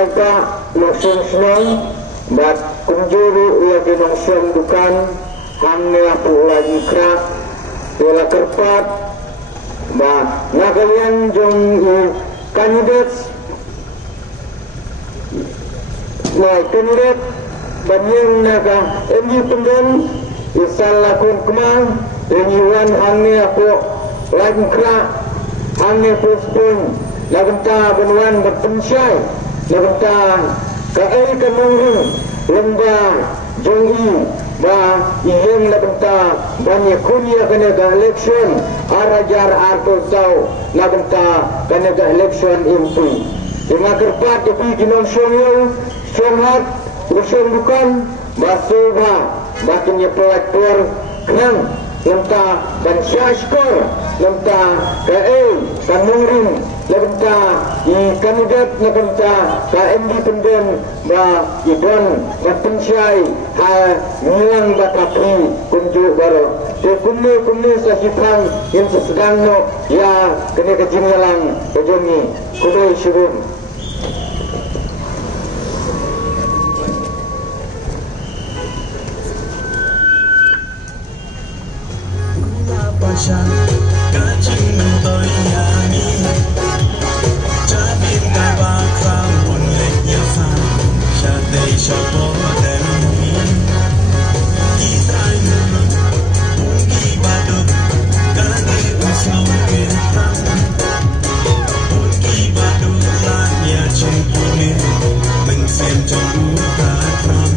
mereka langsung senang bat kunjuru ia langsung dukan hamne aku lagi kerak ia kerpat bat nakalian jong kandidat kandidat banyak naga independen isal lakon kemang Iniwan hamne aku lagi kerak hamne postpone Naganta benuan berpensyai Naganta kaai kanong lemba jongi ba iheng naganta banyak kunia kanaga election arajar arto tau naganta kanaga election MP ima kerpat tapi ginong syongyo syonghat usyong dukan basoba bakinya pelakor kenang lemta dan syashkor lemta kaai kanong Lebenta i kandidat lebenta ka independen ba ibon berpensyai ha nilang batapi kunjuk baru te kunne sa sipang yang sedang no ya kene kejingalang kejongi kudai syurun pasha kacing mentoy yani Jabin tabak rambun leknya fan Syadai syabor dan Kisahnya Bungi badut Kali usau bintang Bungi badut Lahnya cengkini Mengsen jauh datang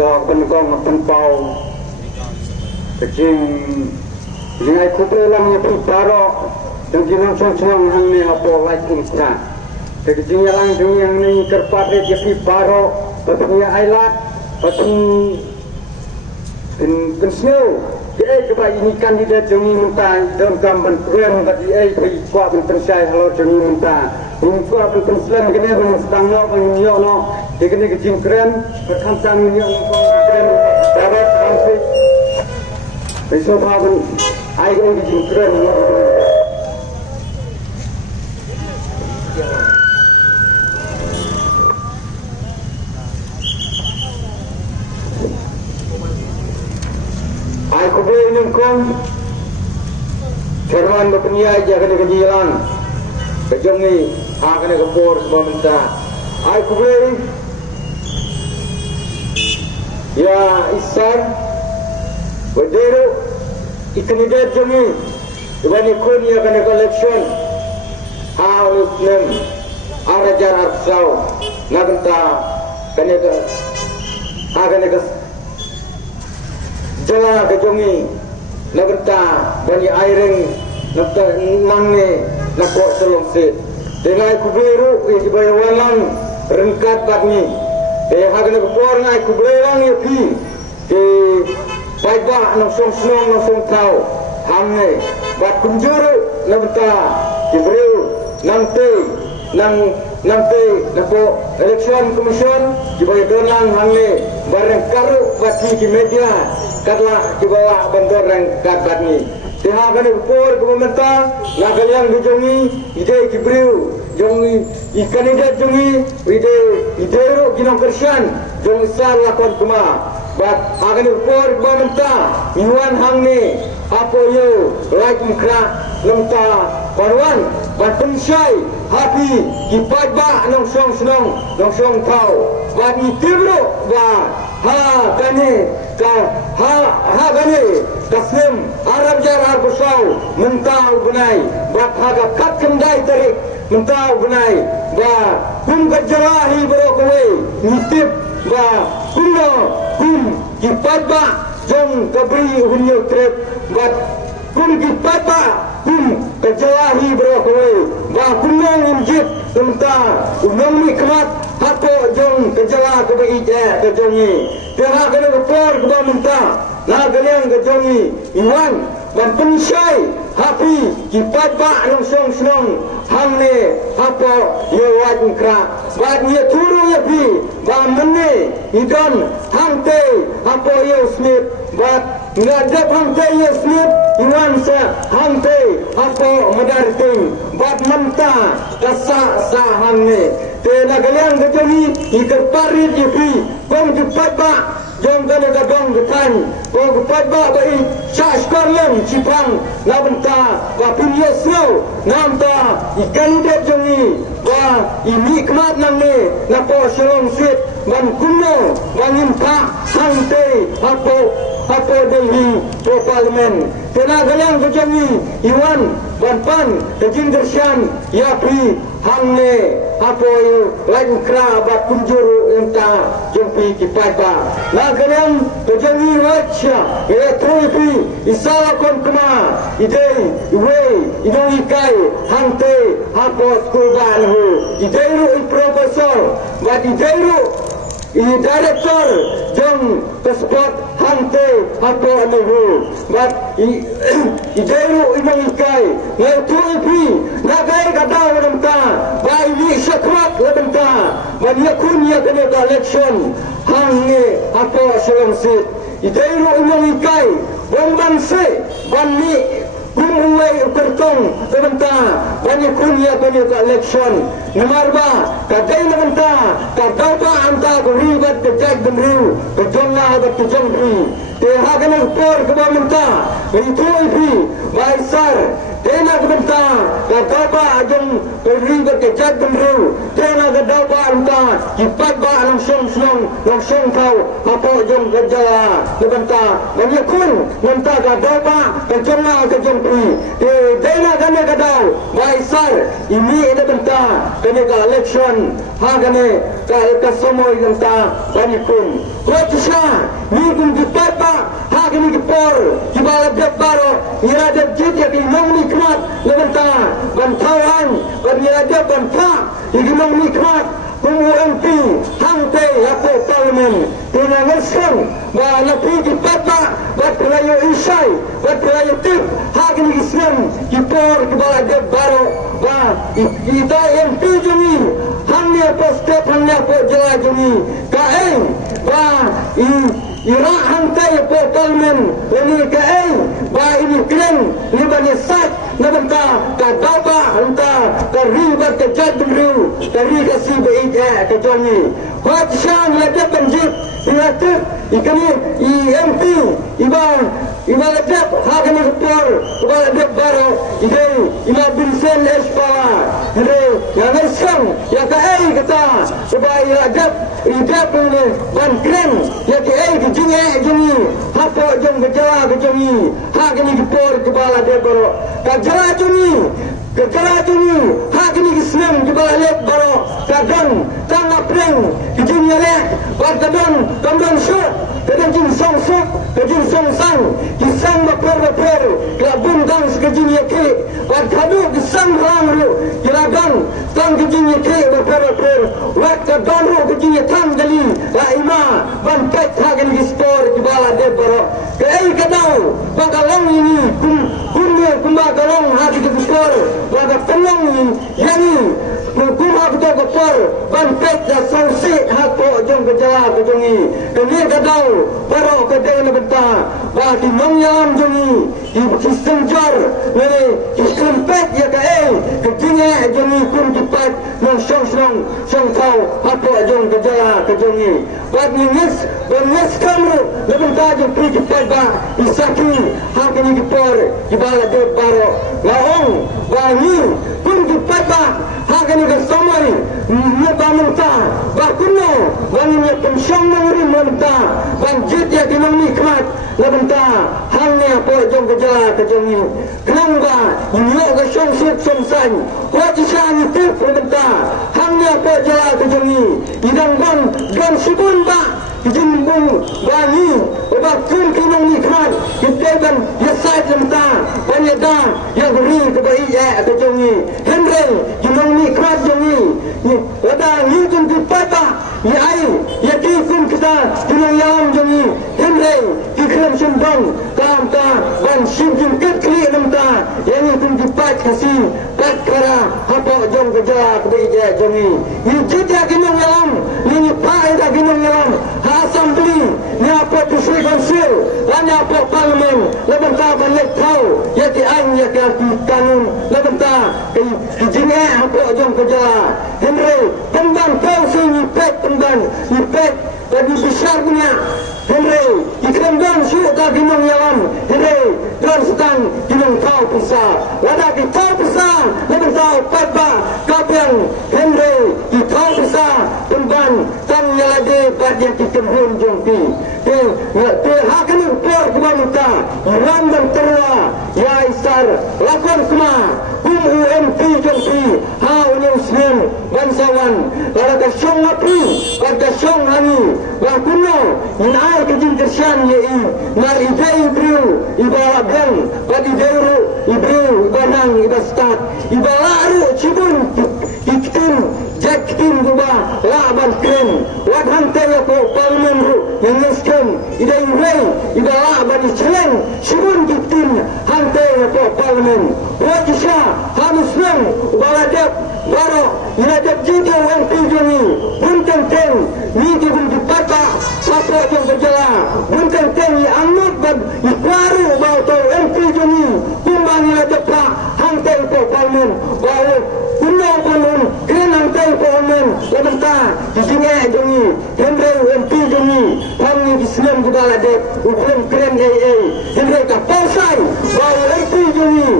Penkong tempau kecing dengan kubur lamnya putaro dan jinang senang hangnya apa lagi kita kecing yang yang ni kerpat dia piparo patungnya ailat patung penseu dia coba ini kandidat jengi mentah dalam gambar keren tadi pergi kuat pensai halo jengi mentah ini kuat pensai kena sedang no penyo no dia kena kecing keren berkamsang nyong keren darat konflik besok pun ai kena kecing keren aku boleh nengkong Jerman berpeniai aja kena kejilan kejong ni kena kepor semua mentah aku boleh ya isan berdiri ikandidat jongi dibanding kunia kena election harus nem arajar arsau nagenta kena ke jala kejongi nagenta bani airing nagta nangne nakok selong se dengan kubiru yang dibayawalang rengkat bagni hagan ko por ngai ku brang ye pi pai ba no song snong no song tau hamne bat kunjuru nabta kibreu nangte nako election commission kibai donang hamne bareng karu bati ki media katla kibawa bandor rang kat ni teha kan por pemerintah nagaliang bijongi ide kibreu jongi ikanida jongi ide ro ginong kersian jong sar lakon kuma bat akan por pemerintah iwan hamne apo yo like mkra lemta konwan bat pensyai happy kipat ba nong song snong nong song tau bat ni tibro ba ha kane ka ha kane kasem arab jar ar busau mentau benai bat haga kat kendai tarik mentau benai ba kum kajalahi bro kowe nitip ba kum kipat ba jong kabri hunyo trip bat kum kipat ba kum kajalahi bro kowe ba kunong injit temta unong nikmat hapo jong kajala kabri ke jongi teha kene por ba menta na galeng ke jongi iwan ban pensyai happy kipat ba nong song snong hamne hapo ye wat kra ba ye turu ye pi ba menne idon hamte hapo ye smith ba ngada hamte ye smith iwan sa hamte hapo madarting ba menta kasa sa hamne te na galeng ke jongi ikar parit ye pi kom kipat ba jom kena gadong getan ko gepat ba bai charge korlem cipang na benta ba pinyo slow namta ikan de jongi ba ini kemat namne na po shalom sit ban kuno bangin pa sante hapo dehi po parlimen tena galang jongi iwan ban pan kejin gersyan ya pri hamne hapo lain kra ba kunjuru enta jompi kipat ba na galang jongi wacha electronic isala kon kuma idei iwe idoi kai hante hapo kurban hu idei ru profesor ba idei ru director jong sport hante hapo hu ba idei ru imong kai ngai tu ipi na gai kadau lemta ba ini syakrat lemta ba dia kunya kena election hangne hapo shalom sit idei ru imong kai bomban se bani kumulai kertong sebenta bani kunya kena election nomor ba kadai sebenta kadau anta ribat kejak demru kejongna bat kejongri te hagan por kebamenta itu ipi baisar tena sebenta kadau ajong ribat kejak demru tena kadau anta kipat ba langsung kau apa jong kerja sebenta bani kun menta kadau kejongna kejongri te tena kena kadau baisar ini ada benta kena election hagane ka somoy ganta banikun rotsha ni kun kipat ba hagane ki por ki bala baro ira de jit ya ki nongni krat lebanta ban tawan ban ira de ban pa ki nongni krat kumu MP hangte hapo parlimen tena ngersang ba na pi kipat ba bat pelayo isai bat pelayo tip hagane ki sem ki por ki bala de baro ba ida MP jumi hamne postep hamne po jala jumi kaeng ba ira hante po parlimen ini kaeng ba ini kren ni bani sat nabenta ka daba hanta ka riba ka jadru ka riga si beija ka joni wat shan la de banjit iratte ikani MP iba ledap hagani por iba ledap baro idei iba binsen espawa hede yang esang ya ka ai kata sebai ledap idap ni ban kren ya ka ai jingi hapo jong gejala kejongi hagani por kepala de baro ka jala jongi hagani islam kepala lep baro kadang tang apreng kijinya le kadang shot kadang jin so song sok kejin song sang kisang baper kelabun gang sekejin yake wat kadu kisang lang ru kiragan sang kejin yake baper wat kadan ru kejin yakan gali la ima ban pet hagen gispor kibala de baro ke ai kadau bagalong ini kumnya kumbagalong hati gispor baga tenong yani kumah betul betul banpet dah songsi hako jong kejala kejongi kini kadau baru kedai ni bentar bah di mengyam jongi di kisenjar ni kisempet ya kae kejingnya jongi kum cepat nong song kau hako jong kejala kejongi bah ningis kamu lebentar jong pi cepat bah isaki hak ni kepor kibala de baru laong bah ni kum cepat bah hagan ke somari muka mentah bakuno wanginya pensyong menguri mentah banjir ya dimang nikmat lebentah hangnya pojong kejala kejongi kenapa nyok ke syong sut somsan wajisan itu lebentah hangnya pojala kejongi idang bang gan subun ba jimbung bani bakun kimang nikmat kiteban yasait lebentah wanyada yang beri kebai ya kejongi Henry jumang nikmat jongi wada ni jun dipata ni ai yaki kun kita jumang yam jongi Henry ikram sumbang kam ta ban sim jun ket kli lemta yang kun dipat kasih pat kara apa jong keja kebai ya jongi ni jita jumang yam ni pai da jumang yam ha assembly ni apa tusri konsil lan apa parlimen lebenta balik kau yaki an yaki kanun lebenta jinga apa jong kejala Henry tembang kau sini pet tembang pet bagi besar punya Henry ikram dan syuka ginong yawan Henry dan sedang ginong kau pisah lada kau pisah lebih tahu petba kapian Henry kau pisah tembang tang nyalade bagian dikembun jongki hakan per kebanita ram dan terua ya isar lakon kuma UMP jongki ha unyuslim bansawan pada syong api pada syong hani lakuno inai kejin kersian yei nar idei briu ibala bang pada deru ibriu ibanang ibastat ibala aru cibun iktim jaktim guba laban kren wadhan taya ko parlimen ru yang ngesken idei rei ibala badi chelen cibun iktim hante ko parlimen wajisha hamuslim baladap baro iladap jitu yang tujuani bunten ten ni jibun dipata sapa yang berjala bunten ten ni anut bab ikwaru bau to yang tujuani kumbang iladap hante ko parlimen bau kuno kunun kren hante ko parlimen lebenta jinga jongi Henry MP jongi pangi Islam baladap ukren kren Henry ka pausai bau MP jongi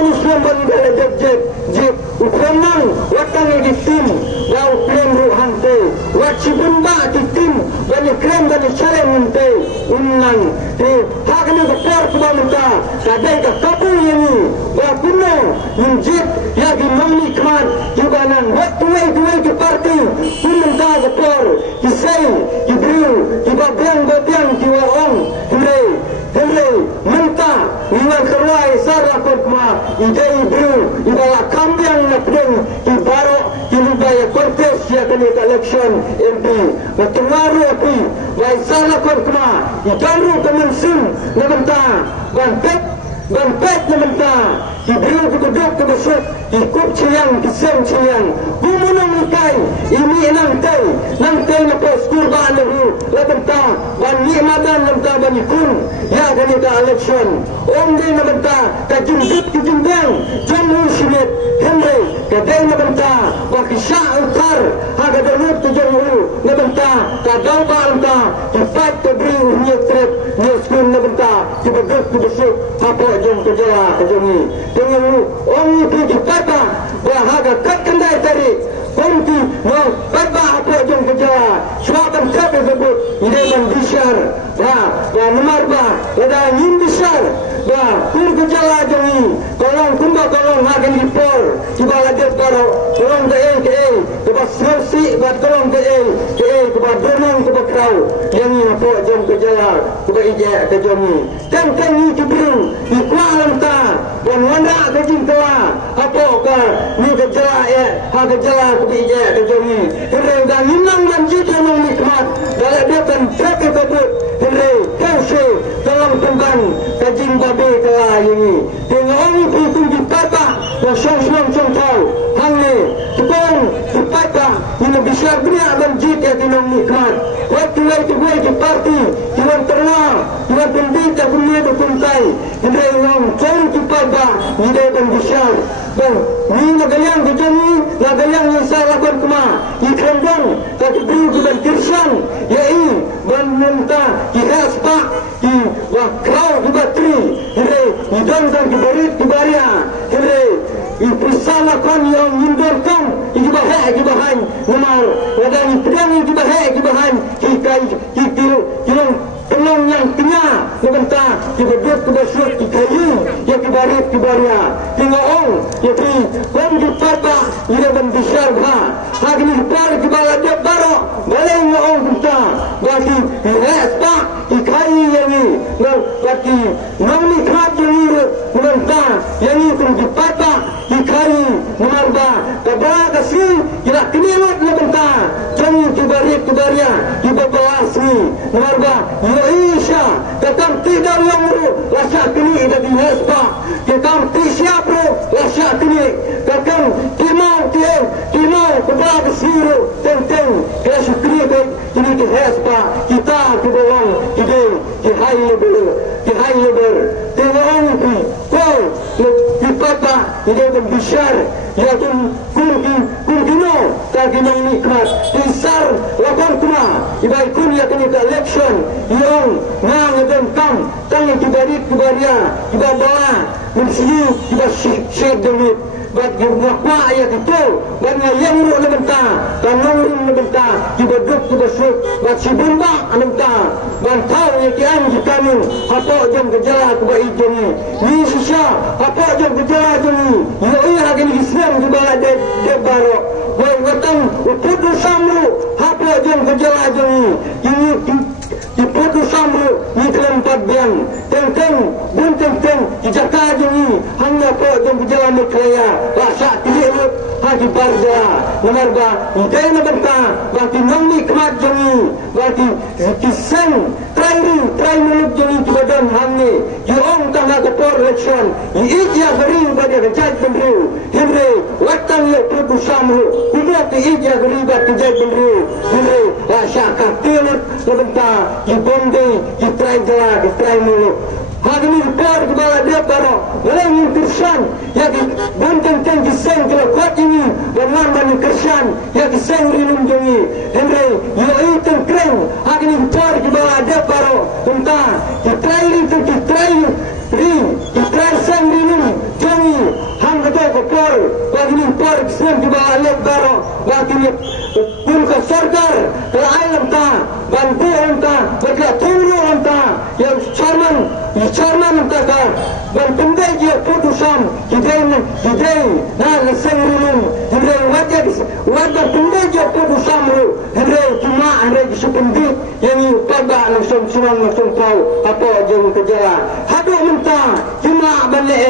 Islam bandala dejek jek ukramang watang di tim lau krem ruhante wacibun ba di tim bani krem bani chale munte unnang hakni bakar kubamta kadai ka kapu yani ba kuno injit ya di mamni kman juganan waktu duai ke parti kumunta bakar kisai ibriu ibabiang jiwaong Henry mentah iwan keruai sarah korma idei ibriu ibala kambiang napdeng ibaro ilubaya kortes ya kani election MP matungaru api wai sarah korma idaru kemensim nabenta banpet nabenta ibriu kududuk kebesuk ikut ciyang kisem ciyang kumunong ikai ini nangtai na pos kurban lahu labenta ban nikmatan labenta ban ikun ya kani ka election omdi labenta ka jimbit kijimbang jamu simit Henry kadai labenta wa kisha utar haga darut tujuhu labenta ka dauba labenta ifat tabri unyetret nyeskun labenta kibagak kibesuk apa jom kejala kejongi dengan omni pergi pata bahaga kat kendai tadi konti no pata apa jom kejala suapan kabe sebut ideman bishar nomor ba ada nyim bishar Wah, kun kejala jongi. Tolong kumba tolong hagen dipol. Tiba lagi baru tolong ke. Tiba selsi buat tolong ke. Tiba dorong tiba kau. Yang ni apa jom kejala. Tiba ijek ke jongi. Kan ni kibring. Ikwa lanta. Dan wanda ke jingkela. Apa ka ni kejala ha kejala tiba ijek ke jongi. Henry dan minang manjid yang nikmat. Dalam dia kan trek kebut. Henry kansi tolong tembang kajing babe kala ini. Tengok orang itu di papa yang song tahu. Hangi tepung di papa ini bisa beri manjid yang tinong nikmat. Waktu di parti iwan terkenal iwan pembita punya berkuntai. Henry orang jauh di papa ini dan besar. Dan ni nagayang kejami nagayang yang saya lakukan kuma ikan dong kaki beri dan kirsan yai dan minta ihas pak di wakrau di bateri Henry dan dibarit dibaria Henry bersama kan yang mendorkan ibahan nomor dan pedang ibahan hikai hilang pelong yang kenyal sebentar dibedut kebesyuk dikayu yang kibarit kibaria tengok orang yang beri kom di papa ia membesar bah hari ini kepala kebala dia baru boleh orang bentar bagi ihas pak ikayu yang ini bagi nomor kerap yang ini bentar yang ini di papa ikayu nomor bah kebala kasih ialah kenirut bentar jangan kibarit kibaria dibabawasi nomor bah Indonesia tetap tidak yang ru rasa kini dah dihespa tetap siap ru rasa kini tetap timau kepada siru tentang rasa kini ini dihespa kita kebolong ide dihai lebar tengok ni kau dipapa ide besar yaitu kurgino kaginong nikmat besar lapor kuma ibai kun ya kini election yang nang dan tang kibarit kibaria kibabawa mesti kiba share demit bad gurwa ya itu dan yang ru lebenta dan nurun lebenta kibaduk kibasuk bad sibumba lebenta dan tahu ya kian kami apa jam gejala kuba ijoni ni sisa apa jam gejala joni yo iya lagi Islam kibala de baro boy watang upudu samru apa jam gejala joni ini ipudu samru ni kelempat biang tenteng Jakarta joni hanya apa jam gejala mekraya rasa tilut haji barja namarba idai nabenta berarti nang nikmat joni berarti kisang try mulut joni badan hamni yung tangga kapor election ija beri pada kejat benru Henry watang ya putu samru tidak ija beri pada kejat benru Henry rasa tilut nabenta ibonde try mulut hari ini par kepala dia baru orang yang kersan yang benteng kiseng kalau kuat ini dengan banyak kersan yang kiseng rinum jongi Henry yo itu keren hari ini par kepala dia baru entah ditrai sang rinum jongi hang kata kopor hari ini par kiseng kepala dia baru hari ini pun ke sarkar ke alam ta bantu entah berkat tunggu entah yang Charman entah dan pendai dia putusan hidai nah sengrulun hidai wajah pendai dia putusan hidai cuma hidai sependit yang pada langsung tahu apa jeng kejala hadu mentah cuma balik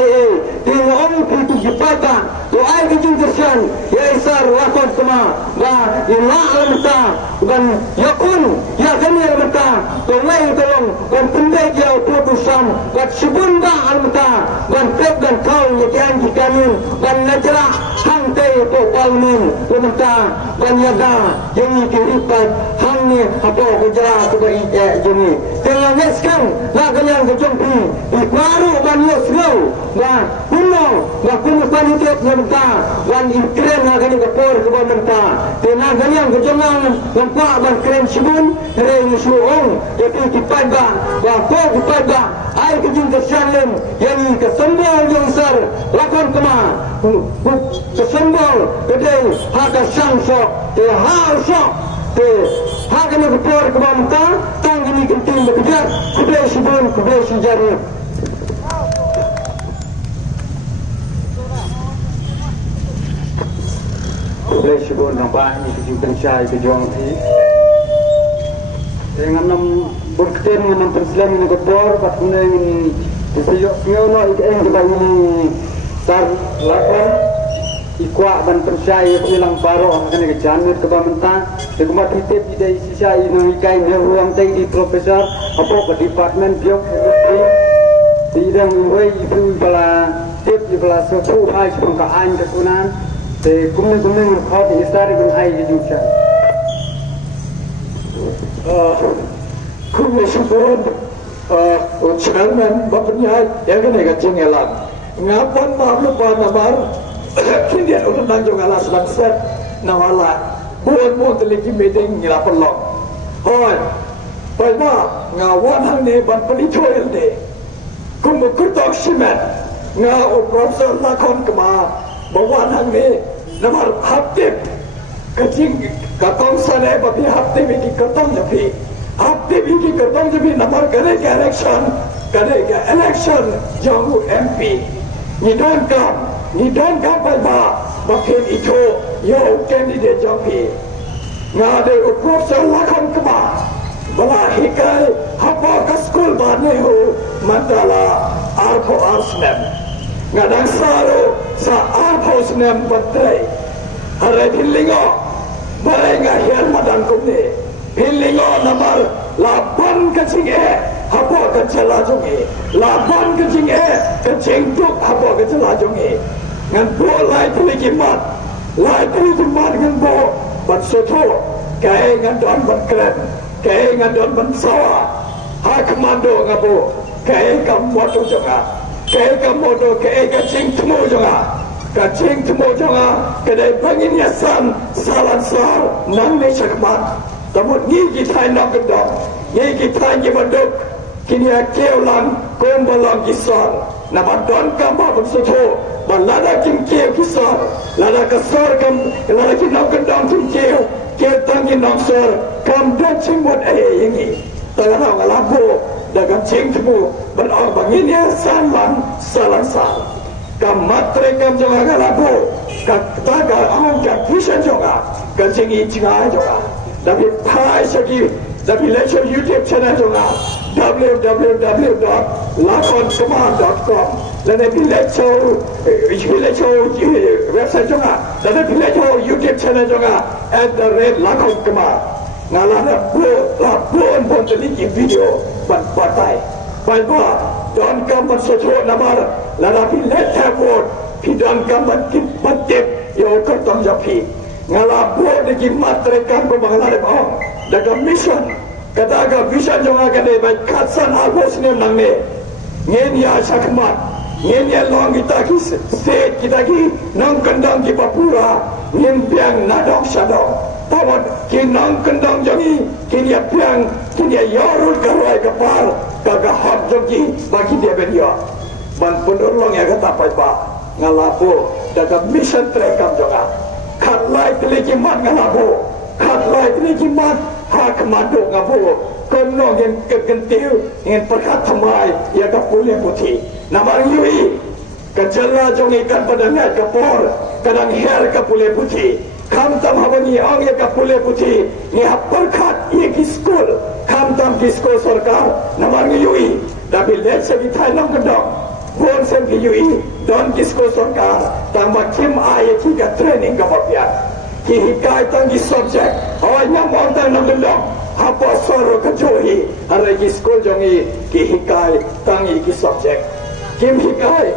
tengok orang itu jepata doa kejung kersan ya isar lakon kema bah ina mentah dan yakun ya kami mentah tolong dan pendai dia putusan buat sebunda almata dan pep dan kau yang dikamin dan najrah hantai popalmin almata dan yaga yang diripat hangni apa kejala kebai jeni tengah ngeskan lagan yang kejumpi ikwaru dan yoslo dan kuno panitia almata dan ikren lagan kapor kebai almata tenaga yang kejongang nampak dan keren sibun rei suong itu dipada bahwa dipada air kejung kesalim yang kesembol yang besar lakon kema kesembol kedai haka sangsok hausok haka ni kepor kebamta tang ini kenting bekerja kudai sibun kudai sejarah boleh sebut nampak ini kejutan syai kejuang ti. Dengan enam berketen dengan Islam ini kotor, patutnya ini disayok ngono ikeng kebanyi sar lapan ikwa ban percaya pulang baro akan kejanut ke bamenta kemat hitip di sisa ini ikai ruang tinggi profesor apa ke departemen biochemistry tidak mulai itu bala tip di bala suatu hai pengkaan kesunan te kumne kau di istari ben hai juga kumne syukuran chairman bapnya yang kena kejengelan ngapan lupa nabar kini orang nang jong alas langsat nawala buat teleki meeting ngelapan long hoi pai ma ngawan hang ne ban pelitoil de kumu kurtok simen nga profesor lakon kema bawan hang ne namar haptip kajing katong sane babi haptip iki katong japi haptip iki katong japi namar kare ke election jong MP ni don kam pai ba bakin itu yo candidate japi ngade profesor lakon kema bala hikai hapa ka school ba ne ho mandala arpo arsnem ngadang saro sa arpo snem batrai hare dillingo barenga her madan kumne dillingo namar lapan kacing hapa ka chala jongi lapan kacing kacing tuk hapa ka chala jongi ngan bo lai tulikimat ngan bo ban soto kai ngan don ban kren kai ngan don ban sawa ha komando ngabo kai kam moto jonga kai kam moto kai kacing temu jonga kacing temu jonga kedai bangin yasan salan sar nang ne sakmat tamut ni gitai nak kedok ni gitai gibaduk kini akeulan kombalang kisar nama don kamba bersoto balada kimkeu kisar lada kasar kam lada kinam kedang kimkeu keu tangi nangsor kam dan cimut ini tangan ngalapo dagang cing temu beror bangin yasan lan salan sar kam matre kam jonga ngalapo kataga angka vision jonga kacing ijinga jonga tapi pai segi tapi lecture YouTube channel jonga www.lakoncommand.com dan lecture website jonga dan lecture YouTube channel jonga @lakoncommand ngalana lapon pun teliki video ban partai ban ba don kamban socho namar lana lecture board pidan kamban kit batip yo kertong japi ngalabo de matre kan pembangunan bang daga mission kataga vision jonga kade bai katsan agos nem nangne ngen ya sakmat ngen ya long kita ki state kita ki nang kendang ki papura ngen piang nadok sadok tawon ki nang kendang jongi ki ya piang ki ya yorul karwai kapal kaga hot jongi bagi dia bedia ban pendorong ya kata pai ba ngalabo daga mission trekam jonga kat lai teleki mat ngalabo kat lai teleki mat ha komando ngabo kono yang kegentil ingin perkat thamai ya ka pulih putih namar yui kejala jong ikan padangat kapor kadang her ka pulih putih kam tam habani ang ya ka pulih putih ni ha perkat ye ki school kam tam ki school sarkar namar yui tapi let se bitai nang kedok bon sem ki yui don ki school sarkar tambah kim ai ki ka training ka papian ki hikai tangi subject awanya montan nang kedok apa soro kejohi hari ki school jongi ki hikai tangi ki subject kim hikai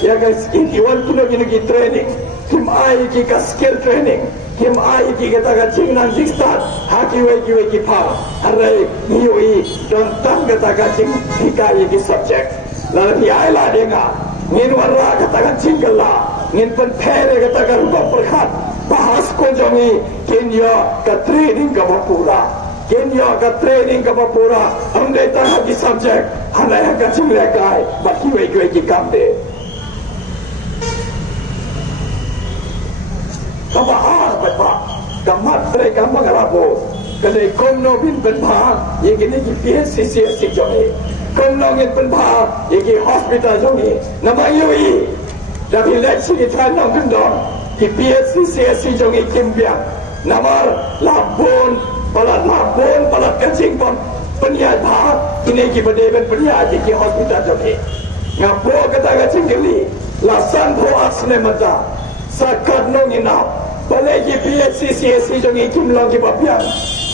ya guys in iwan puno ki training kim ai ki ka skill training kim ai ki kata ka jingnan jikstat haki we ki pa hari nioi don tang kata ka jing hikai ki subject lalu ai la denga ngin warra kata ka jingla ngin pen phere kata ka rupa perkhat bahas ko jongi kenya ka training ka bapura kenya ka training ka bapura amde ta haki subject hana ka jingla kai baki we ki kamde kapa har pa kamat tre kamang rapo kale komno bin pen pha ye kini ki PSCC jongi komno ngin pen pha ye ki hospital jongi nama yui tapi let's see it nang kendong ki PSC jongi kimbiang namar labon balat kacing pon penyat ha ini ki berdeben penyat ki hospital jongi ngapo kata kacing kali lasan po asne mata sakat nongina balai ki PSC jongi kimlong ki babiang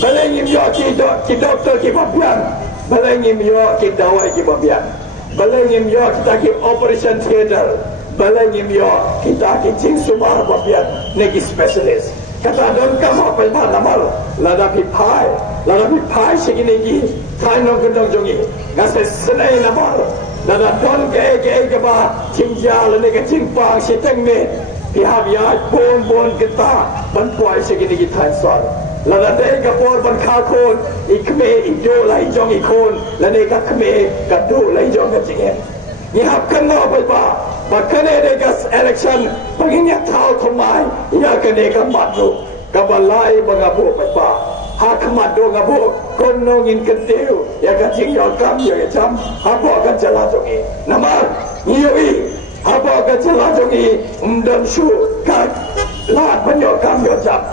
balai ngim yo ki doktor ki babiang balai ngim yo ki dawai ki babiang balai ngim yo kita ki operation theater balai ngim yo kita ki jing sumar babiang neki specialist kata don kam apa pan namal lada pi pai segini ki kai nong kendong jongi ngase senai namal lada don ke ba jingja le ne jing pang si teng ne ki hab ya bon kita ban puai segini ki thai sor lada de ka por ban kha khon ikme ido lai jong ikon la ne ka kme ka do lai jong ka jing ni hab kan no ba kane de gas election pagin ya thau thomai ya kane ka matru ka balai bagabu pa ha khmat do gabu kon no ngin ketiu ya ka jing yo kam ya cham ha bo ka jala jongi namar ni yoi ha bo ka jala jongi ndam shu ka la ban yo kam yo cham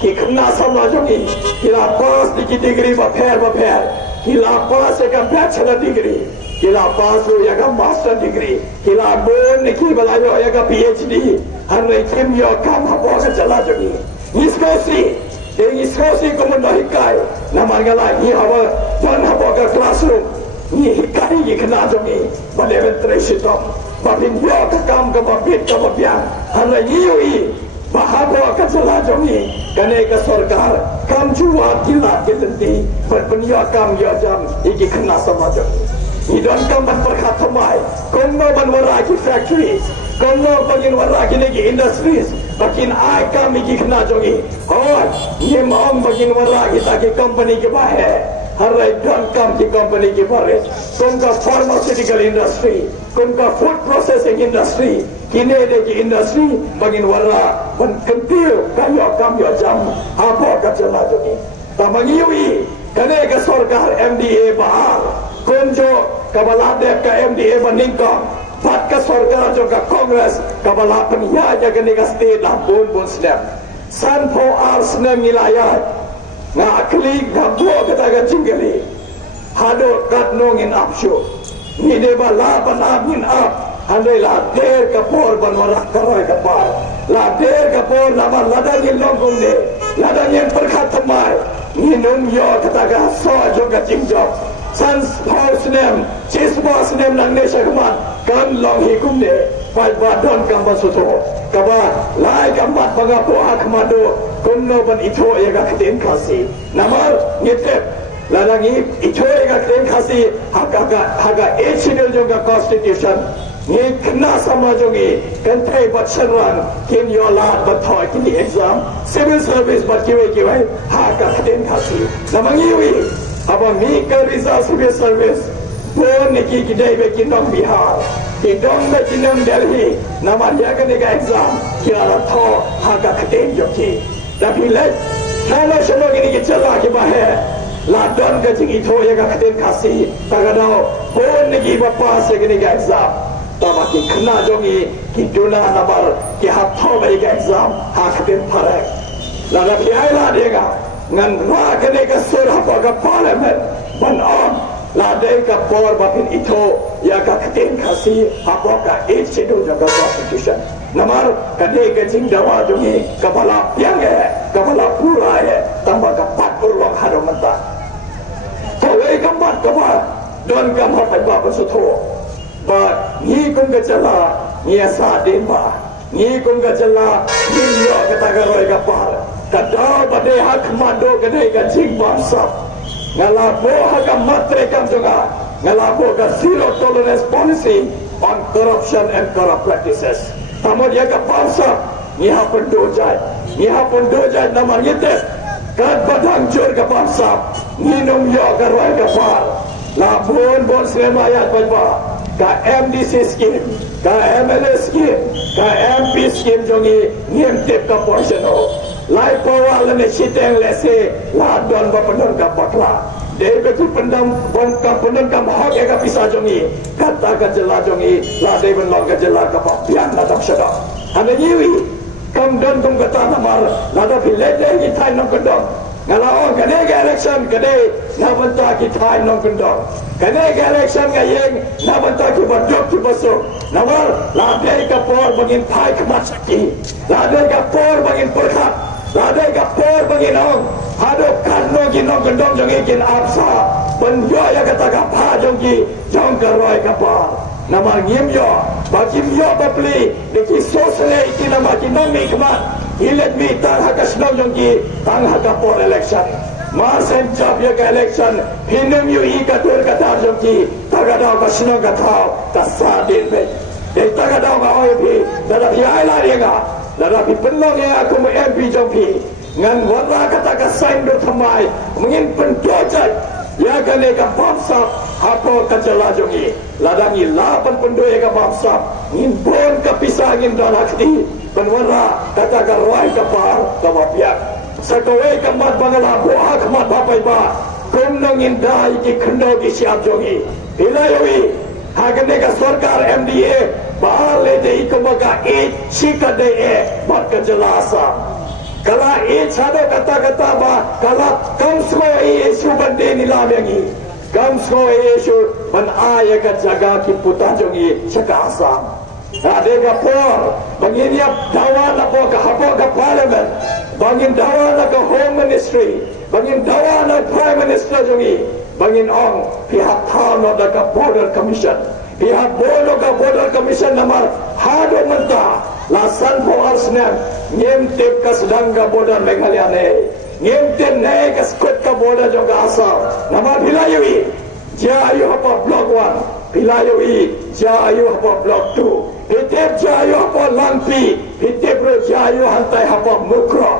ki khna sam la jongi ki la pass ki degree ba pher ki la pass ka bachelor degree kila pasu ya ka master degree kila bon ki balayo ya ka PhD hanre kim yo kam ha bo ka jala jogi iskosi ko mo hikai na mangala ni ha ba jan ha bo ka classroom ni hikai ni kana jogi ba demonstration to ba bin yo ka kam ka ba bit ka ba bya hanre ni yoi ba ha bo ka jala jogi kane ka sarkar kam juwa kila kitenti ba bin yo kam yo jam iki kana sama jogi Idon kamban perkat thomai komno ban waraki factories komno bagin waraki negi industries bakin ai kami ki khna jogi और ये माम bagin waraki taki company ke bahe harai don kam ki company ke bare komka pharmaceutical industry komka food processing industry kine de ki industry bagin wara ban kentil kayo kam yo jam apa ka jala jogi tamangi yui kane ka sarkar MDA bahar konjo kabala dep ka MDA baningka pat ka sarkar jo ka Congress kabala paniya jaga nega state la bon snap san po ar snap milaya na akli gabo kata ga jingali hado kat nongin apsho ni de bala banabin up hande la der ka por banwara karai ka par la der ka por la lada ni longong de lada ni perkhat thamai ni nong yo kata ga so jo ka jingjo sans house name chis boss name nang ne shakman kan long hi kum ne pai ba don kam ba soto ka ba lai kam mat baga po akmado kunno ban itho ya ga kten khasi namar nitep ladangi itho ya ga kten khasi haga echinel jo ga constitution ni kna samajongi kan thai bat sanwan kin yo la bat thoi kin exam civil service bat kiwe ha ka kten khasi namangi wi aba mi ka result civil service bon neki kidai be kinong Bihar kinong be kinong Delhi namar ya ka ne ga exam kira tho ha ka kten joki tapi le thala shalo gini ki chala ki ba hai la don ka jingi tho ya ka kten khasi tagadao bon neki ba pass ya gini ga exam tama ki khna jongi ki duna namar ki ha tho be ga exam ha kten pharak la la pi ai la dega ngan wa kene ka sur ha ka parliament ban on la de ka por ba pin itho ya ka kten khasi ha ka एक schedule jaga constitution namar kade ka jing dawa jungi ka bala piang hai ka bala pura hai tamba ka pat urlong hado mata ko ei ka mat ka ba don ka ma pa ba su tho ba ni kum ka chala ni sa din ba ni kum ka chala ni yo ka ta ga roi ka par kada bade hak mando kade ka jing bam sap ngala bo hak matre kam jonga ngala bo ka zero tolerance policy on corruption and corrupt practices tamod ya ka bam sap ni ha pun dojai namar yete kad badang jor ka bam sap ni nom yo ka roi ka par la bon sema ya ba ka MDC scheme ka MLA scheme ka MP scheme jongi niem tip ka portion ho lai pawa lene siteng lese la don ba pendon ka bakla de betu pendam bon ka pendon ka hak ka pisa jongi kata ka jela jongi la de ben long ka jela ka pian na dak sada ane niwi kam don tum kata namar lada village ki thai nong kendong ngalaw kane ga election kade na banta ki thai nong kendong kane ga election ga yeng na banta ki badok ki baso namar lade ka por bangin thai khamat sakti lade ka por bangin perkhat lade ka por bangin ong hado kanno ki nong kendong jong ikin apsa penyo ya kata ka pha jong ki jong ka roi ka par nama ngim yo bagi yo bapli deki sosle iki nama ki nong mi khamat ilet mi tar hakas nong jong ki tang hakapor election marsen chap ya ka election hinum yu I ka tur ka tar jong ki tagada ka sino ka thao ka sa din be de tagada ka oi phi dada phi ai la ri ga dada phi penlong ya aku mo MP jong phi ngan wala kata ka sign do thamai mungin pentojat ya kane ka bangsa hapo kacala jongi ladangi lapan pendoy ka bangsa ngin bon ka pisangin dalakti penwara kata ka roi ka par ka wapiak sakawe ka mat bangala boha khamat bapai ba kumnongin dai ki khando ki siap jongi bilayoi hagane ka sarkar MDA bale de ikomaka e chikade e mat kacala sa kala e chado kata ba kala kamsko e isu bande nilamangi kamsko e isu ban aya ka jaga ki puta jongi sakasa ade ka por bangin ya dawa na po ka hapo ka parliament bangin dawa na ka home ministry bangin dawa na prime minister jongi bangin ong pihak thano da ka border commission pihak bodo ka border commission namar hado menta lasan po arsnem nyemtep ka sedang ka border Meghalaya ne nyemtep ne ka skut ka border jong ka asam nama bilayui jayu hapa block 1 bilayui jayu hapa block 2 hitep jayu hapa lampi hitep ro jayu hantai hapa mukro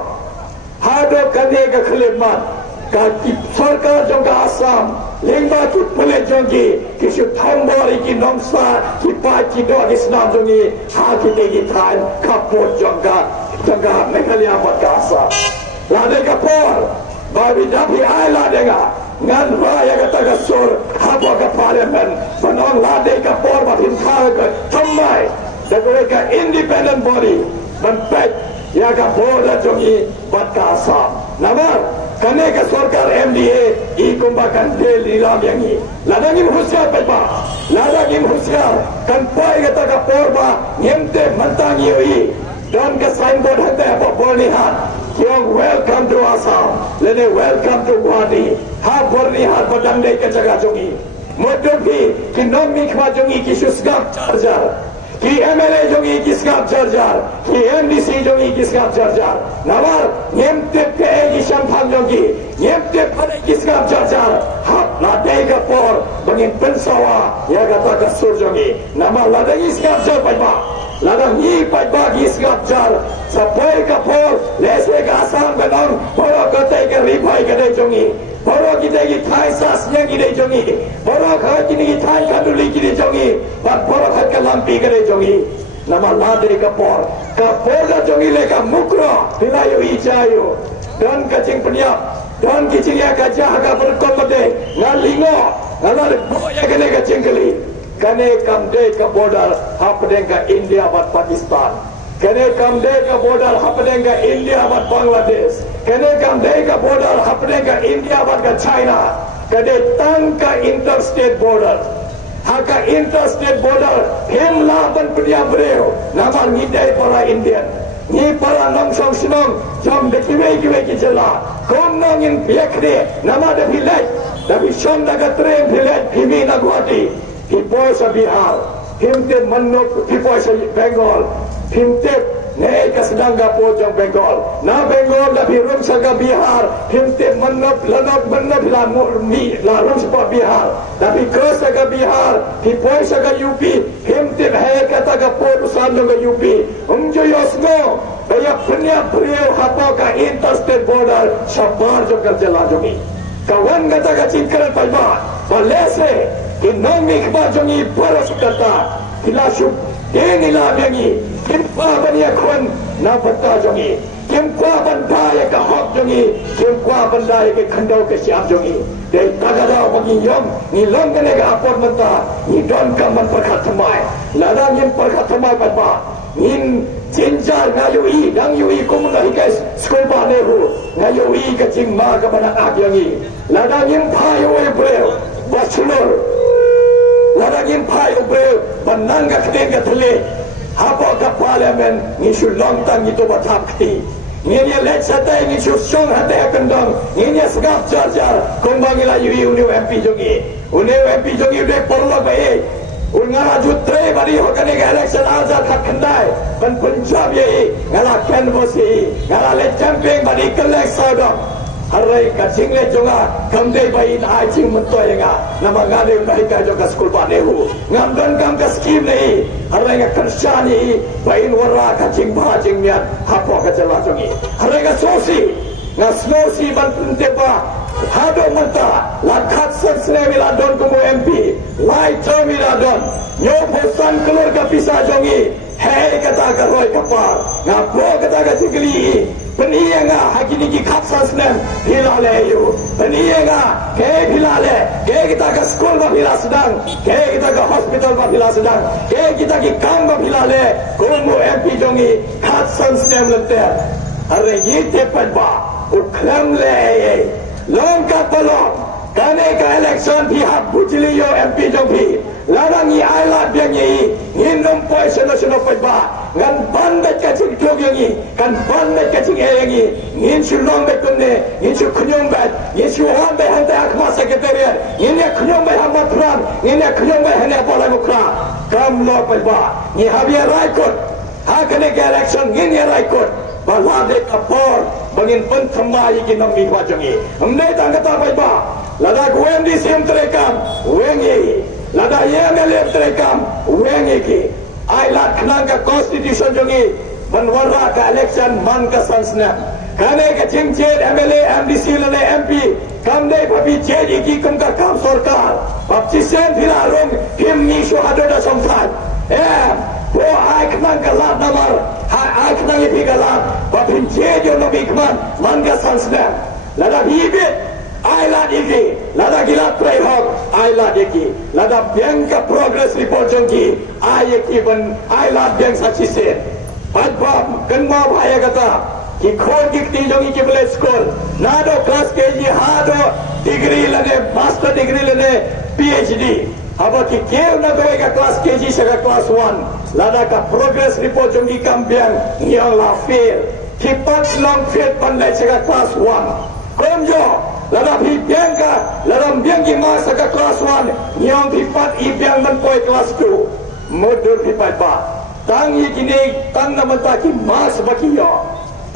hado kane ka khlemat ka ki sarkar jong ka asam lengba ki pele jongi kisu thambari ki nongsa ki pa ki do islam jongi ha ki te ki than kapot jonga Meghalaya mat ka asa lade ka por babi dapi ai lade ga ngan raya kata ka sur habo ka parliament manong lade ka por batin thar ka thammai dagore ka independent body ban pek ya ka bola jongi mat ka asa namar kane ka sarkar MDA I kumbakan del nilam yangi ladangim husyar pa ladangim husyar kan pai kata ka porba nyemte mantangi oi don ka signboard hante apa Bornihat kyong welcome to Assam lene welcome to Guwahati ha Bornihat padang dei ka jaga jongi modopi ki nomi khwa jongi ki susgap charjar ki MLA jongi ki skap charjar ki MDC jongi ki skap charjar nawar nyemte pe ki shampang jongi nyemte pada ki skap charjar hap la dei ka por bangin pensawa ya kata ka sur jongi nama ladang skap jar pa ladang ni pa ki skap jar sapai ka por lese ka asam benong boro kate ka ribai ka dei jongi boro ki dei thai sas yang ki dei jongi boro kha ki ni thai kaduli ki dei jongi ba boro kha ka lampi ka dei jongi nama lade ka por ka jongi le ka mukro bilayo ijayo dan kacing peniap dan kicing ya ka jaga berkomode ngalingo ngalar boya kene ka cingkeli kane kamde ka border hapdeng ka India bat Pakistan kene kamde ka border hapdeng ka India bat Bangladesh kene kamde ka border hapdeng ka India bat ka China kade tangka interstate border haka interstate border hemla ban pedia breo nama ngidai para Indian ni para nongsong sinong jom de kiwe ki jela kom nongin biakre nama de village tapi som daga train village himi na Guwahati hipoy sa Bihar himte manok hipoy sa Bengal himte ne ka sedang gapo jong Bengal na Bengal da birum sa Bihar himte manok lanok manok la mi la rum sa Bihar tapi ke sa Bihar hipoy sa UP himte he kata gapo usan ng UP umjo yosno kaya punya beliau hapa ka interstate border sabar jo kerja lajongi kawan kata ka cingkran palba balese inami khba jongi baros kata hilashu denila mengi kimpa bania khon na bata jongi kimpa bandaya ka hok jongi kimpa bandaya ke khandau ke siap jongi dei tagada bagi yom ni longgane ka apor menta ni don ka man perkhat thamai ladang yin perkhat thamai palba nin Jinjar ngayui dang yui kumuna hikai skol banehu ngayui ka jingma ka banang agyangi ladang impai oi breu bachelor ladang impai oi breu banang ka kden ka thale hapo ka parliament ni shu long tang itu bathap khti ni let satai ni shu song hate kandang ni sagap jar kumbangila yui uni MP jongi de porlo bae Unga jutre bari hokane ke election azad hak khandai ban Punjab ye ngala canvas ye ngala le camping bari collect sadam harai ka jingle jonga kamde bai ai jing mentoy nga nama ngale bai ka joka school ba nehu ngam dan kam ka scheme nei harai ka kanshani bai wara ka jing ba jing miat hapo ka jala jongi harai ka sosi nga snosi ban puntepa hado mata lakhat sansne mila don kumu MP lai termila don nyo posan keluar ka pisa jongi hei kata ka roi kapar ngapo kata ka tigli peniya nga hakini ki khat sansne hilale yu peniya nga ke hilale ke kita ka school ma hila sedang ke kita ka hospital ma hila sedang ke kita ki kam ma hilale kumu MP jongi khat sansne mlete are ye tepat ba uklam le long ka palong kane ka election bhi hab bujli yo MP jong bhi larangi aila biang yi ngindom poi sono pai ba ngan ban bet ka ching tog yi kan ban bet ka ching yi ngin chu long bet kun ne ngin chu khunyong bet ngin chu han bet han ta akma secretariat ngin ne khunyong bet hamat ram ngin ne khunyong bet hane bola mukra kam lo pai ba ni habia rai kot ha kane ka election ngin ye rai kot balade kapor bangin pentamai kinam mi wajangi amne tang kata bai ba lada gwen di sim terekam wengi lada yemele terekam wengi ki ai lat khnang ka constitution jongi manwara ka election man ka sansna kane ka chingche MLA MDC lane MP kamde bhabi jeji ki kum ka kam sarkar babchi sen philarung phim mi shu hado da samthan wo ai khnang ka lat namar ai khnang ipi ka lat babin jeji no bikman man ka sansna lada bibit ai lat iki lada gila trai hok ai lat iki lada bank ka progress report jongki ai iki ban ai lat bank sachi sen bab kanma bhaya kata ki khod ki ti jongi ki bole school na do class KG ha do degree lane master degree lane PhD aba ki keu na do ka class KG sega class 1 lada ka progress report jongi kambiang niang la fail ki pat long fail pan lai sega class 1 komjo lada phi biang ka lada biang ki ma sega class 1 niang phi pat I biang man poi class 2 modur phi pat ba tang yi kini tang namata ki mas bakiyo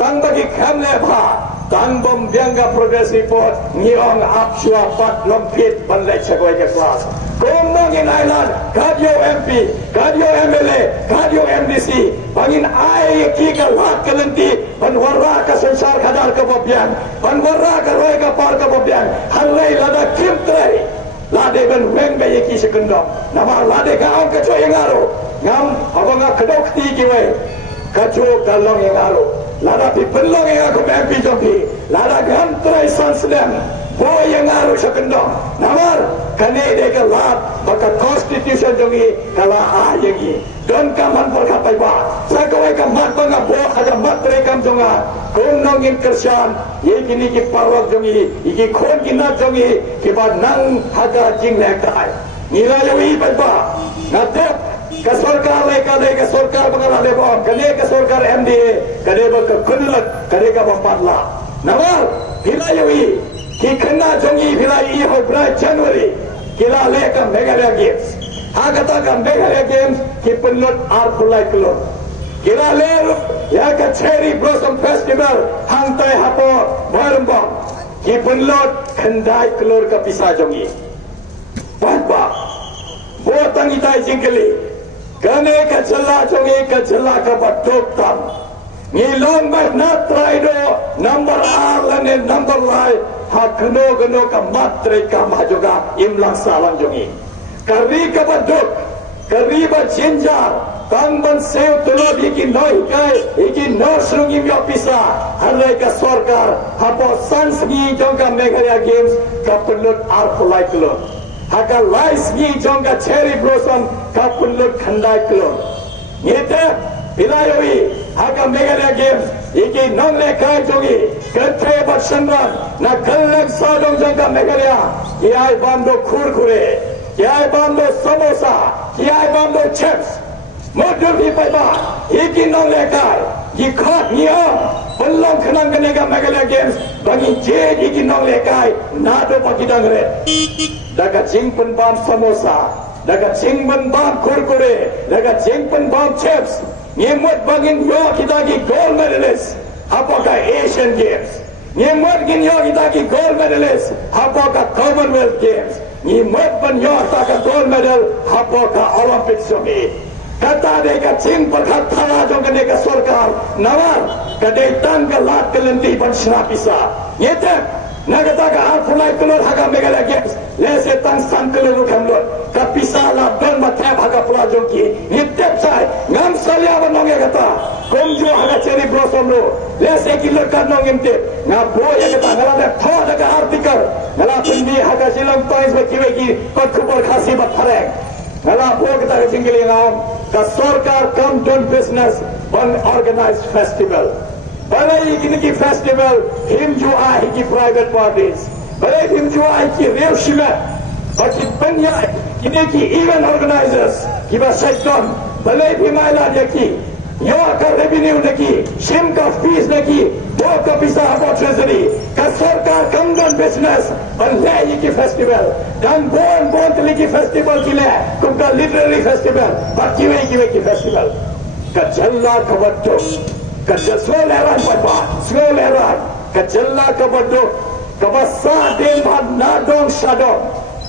tang bagi khamle bha tang bom bianga progress report niong apshua pat lompit banle chakoi ke class komnong in island gadio MP gadio MLA gadio MDC bangin ai ki ka lat kalenti panwara ka sansar khadar ka bobian panwara ka roi ka par ka bobian halai lada kim trai lade ban weng be ki sekendom nama lade ka on ka choi ngaro ngam abanga kedok ti ki we kacho kalong ngaro lada pi pelong yang aku MP jopi lada gam trai sansnem boy yang aru sekendong namar kane deka lat baka constitution jongi kala ayengi don kaman por kapai ba sakawai kamat banga bo ada mat trai kam jonga komnong in kersan ye kini ki parok jongi iki khon kina jongi ki ba nang haga jing lek tai nila yoi ba ngatep ka sarkar le ka de ka sarkar bangala de bom kane ka sarkar MDA kane ba ka kunlat kane ka bampatla nawar hila yoi ki khanna jongi hila I ho bra January kila le ka Meghalaya Games ha kata ka Meghalaya Games ki punlut ar pulai kelur kila le ya ka Cherry Blossom Festival hang tai hapo barembang ki punlut khandai kelur ka pisa jongi ba bo tangi tai jingkeli kane ka jalla jongi ka jalla ka batok tam ni long ba na try do number r lane number lai ha gno ka matre ka majoga imlang salam jongi kari ka batok kari ba jinjar tang ban seu tulo iki noi kai iki norsrung im yo pisa harai ka sarkar hapo sansgi jonga Meghalaya Games ka pulut ar pulai klo haka lies ni jonga Cherry Blossom ka pulut khandai klo ngete bilayoi haka Meghalaya Games iki nongle kai jongi katre batsanran na kalak sadong jangka Meghalaya kiai bando kurkure kiai bando samosa kiai bando chips modul di paiba iki nongle kai ikhat niam belum kenang kenega Meghalaya Games bagi je iki nongle kai nado pakidang re daga jingpen bam samosa daga jingpen bam kurkure daga jingpen bam chips nyemut bangin yo kita ki gold medalist apakah Asian Games nyemut gin yo kita ki gold medalist apakah Commonwealth Games nyemut ban yo taka gold medal apakah Olympics jogi kata deka jing perkhat thala jong ka sarkar nawar kadai tang ka lat kelenti ban snapisa nyete nagata ka alphulai kelur haga Meghalaya Games lese tang san kelur kamlot kapisa la don matha haga pulajong ki nitep sai ngam salia banong kata komjo haga cherry blossom lo lese kilur kanong imte na boya kata ngala tho daga article ngala pundi haga silang times ba kiweki kot khubor khasi ba tharek ngala bo kata jingli ngam ka sarkar come down business on organized festival balai ki festival him jo ai ki private parties balai him jo ai ki real shima baki banya ini ki event organizers ki ba shaitan balai bimala ki yo ka revenue ki shim ka fees ki bo ka pisa about treasury ka sarkar come down business balai ki festival dan bon ki festival ki le kumka literary festival baki ki festival ka jalla ka watto slow leran papa slow leran kajalla kabado kabasa den bad nadong shadong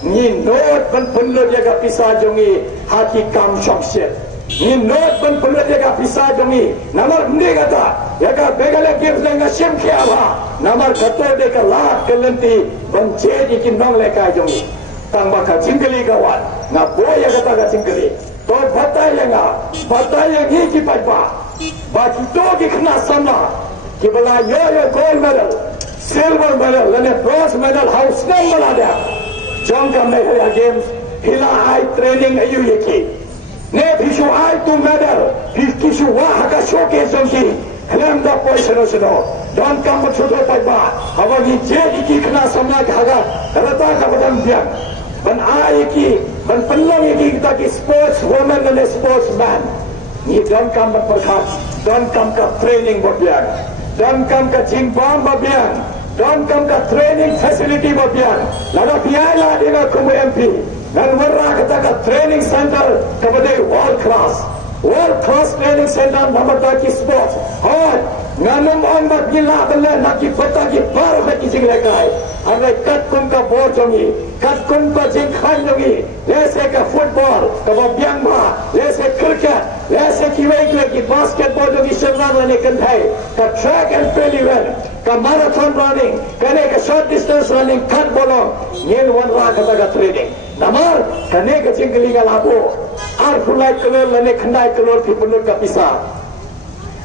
ni not ban punlo jaga pisa jongi haki kam shopset ni not ban punlo jaga pisa jongi namar mde kata jaga Meghalaya Games lenga shim khiawa namar khato de ka lat kelenti ban cheji ki nong leka jongi tang baka jingli kawan na boya kata ka jingli to bataya ni ki paipa bagi togi kena sama kibala yo gold medal silver medal lane bronze medal house number ada jangka Meghalaya Games hila ai training ayu yeki ne pishu ai tu medal pishu wa haka showcase jongi klam da poison osno don kam chodo paiba hawagi je ki kena sama haga rata ka badam dia ban ai ki ban penlong yeki kita ki sports woman and sports man ni don kam perkhat don kam ka training babian don kam ka jingbam babian don kam ka training facility babian laga piala dega kumu MP dan warra kata ka training center kabade world class training center namata ki sports hot nganum on bat gila bela naki pata ki bar ki jinglekai ane kat kum ka borjongi kat kum ka jingkhan jongi lese ka football ka babian ma lese cricket lese ki wei ki basketball jongi shabran lane kanthai ka track and field event ka marathon running kane ka short distance running kat bolong yen wan ra kata ka training namar kane ka jingli ga labo ar fulai kelor lane khandai kelor thi punut ka pisa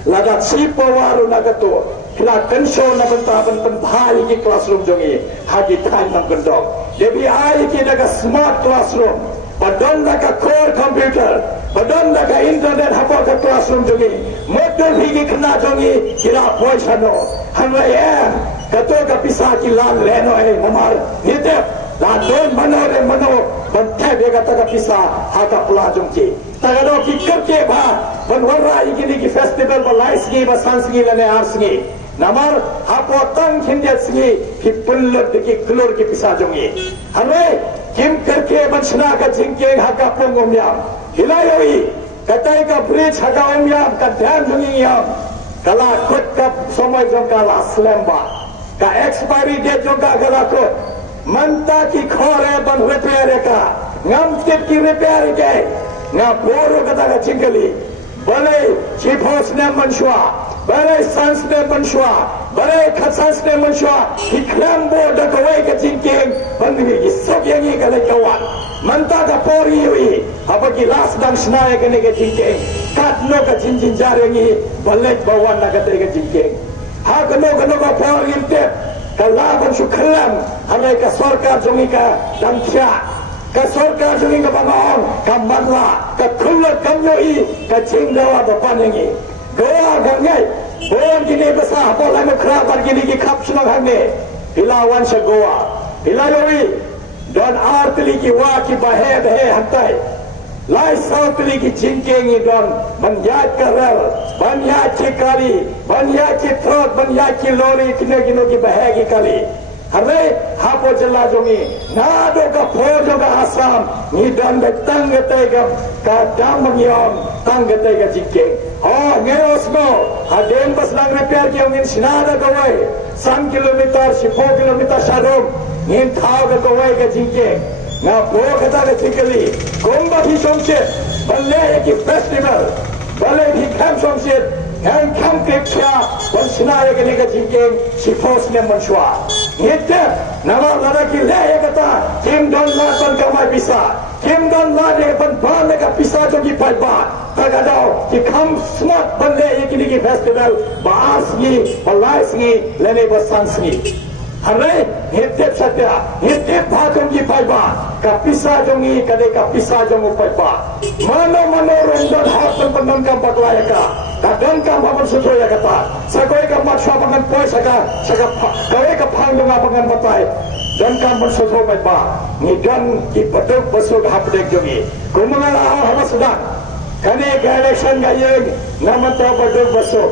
lagat sipo waru nagato kila kensho na bantaban panbhali ki classroom jongi hagi time nam kendong debi ai ki daga smart classroom padon daga core computer padon daga internet hapo ka classroom jongi modul higi kena jongi kila poisano hanwa ya kato ka pisa ki lan leno ai mamar nite la don mano bantai bega taka pisa haka pula jongi tagado ki kerke ba banwarra ikini ki festival ba laisgi ba sansgi lane arsgi namar hapo tang khinjatsi ki pullot ki klor ki pisa jongi hanwe kim kerke banchna ka jingke haka pongomyam hilayoi katai ka bridge haka omyam ka dhyan jongi yam kala khut ka samay jong kala slemba ka expiry date jong ka kala ko manta ki khore ban repair ka ngam ki repair ke nga boru kata ka jingli balai chief host ne manshwa balai sans ne manshwa balai khatsans ne manshwa iklambo da kawai ka jingking bangni isok yangi kala kawan manta ka pori wi abagi last dang snae ka ne ka jingking katno ka jinjin jarengi balai bawan na ka te ka jingking ha kano ka pori imte kalaban shukhalam harai ka sarkar jongi ka dangkya ka sarkar jongi ka bangong ka manla ka khullat kamyoi ka jingdawa ba panengi Goa gangai, bon gini besar, boleh mukerabat gini kap senang hane. Pila wansa Goa, pila yoi, don artli ki waki bahe hantai. Lai sautli ki jingkengi don, banyak kerel, banyak cikali, banyak citrot, banyak kilori kena ki bahe kali. Hari hapo jela jongi, nado ka pojo ka asam, ni don betang getega ka damang yom, tang getega jingkeng. Oh, ngeosmo, hadem bas lang repair ki ngin sinada gawai, 1 kilometer, 10 kilometer sharom, ngin thao ka gawai ka jingkeng. Nga po kata ka jingkeli, gomba hi somset, balai ki festival, balai hi camp somset, yang camp kekya, bal sinada ka ni ka jingkeng, si fos ne manshwa. Ngite, nama lelaki leh kata, Kim Don Lat pan kamai bisa, Kim Don Lat dia pan ban dekat bisa jogi pai ba, tak ada, ki kam smart pan leh ini ki festival, baas ni, balais ni, lene basans ni. Hari ngite satya, ngite bhatung ki pai ba, kapisa jongi kade kapisa jongu pai ba. Mano rondon hatan pandang kam paklaya ka. Kadang kam hapan sutroya kata, sakoi kam mat shwa pangan poi saka kawai ka phang dunga pangan batai. Dan kam pan sutro pai ba, ngidan ki baduk basuk hapdek jongi. Kumanga hawa sudah. Kane ka election ga yeng namanta baduk basuk.